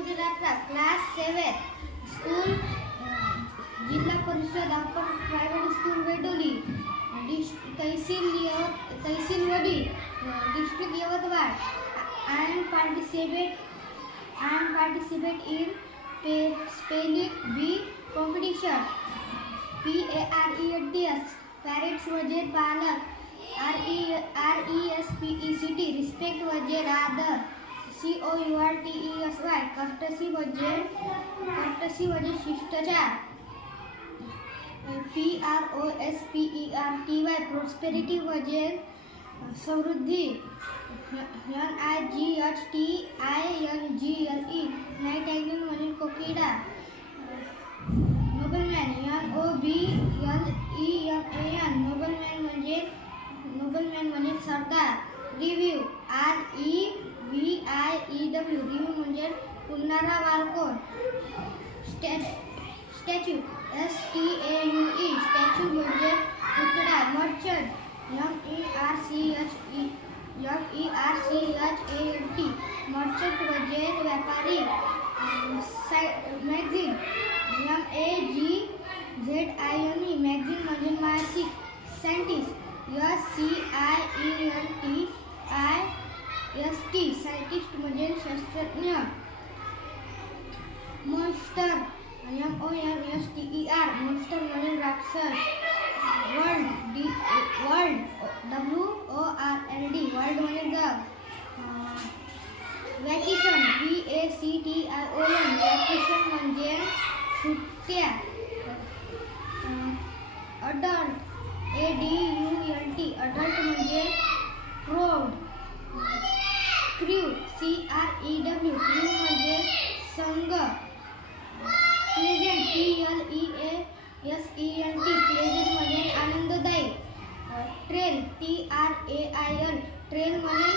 2018 class 7 school जिल्हा परिषद upper private school वेडोली तहसील वडी district Yavatmal and participate in spelling bee competition. PAREDS parents म्हणजे पालक. RESPECT respect म्हणजे आदर. COURTESY courtesy म्हणजे शिष्टाचार. PROSPERTY prosperity म्हणजे समृद्धी. NIGHTINGLE नाईटिंगेल म्हणजे कोकिळा. नोबलमॅन NOBLEMAN नोबलमॅन म्हणजे सरदार. रिव्ह्यू REVIEW रिव्ह्यू म्हणजे पुन्हारा बालकोण. स्टॅच्यू STAUE स्टॅच्यू म्हणजे पुतळा. मर्चंट MERCHANT मर्चंट म्हणजे व्यापारी. मॅगझिन MAGZINE मॅगझिन म्हणजे मासिक. सायंटिस्ट SCIENTIST सायंटिस्ट म्हणजे शास्त्रज्ञ. मॉन्स्टर MONSTER मॉन्स्टर म्हणजे राक्षस. वर्ल्ड WORLD वर्ल्ड म्हणजे जग. वॅकेशन VACTION वॅकेशन म्हणजे सुट्ट्या. अडल्ट ADULT अडल्ट म्हणजे प्रौढ. क्रू CREW क्रू म्हणजे संघ. प्लेझंट PLEASENT प्लेझंट म्हणजे आनंददायी. ट्रेल TRAIL ट्रेल म्हणजे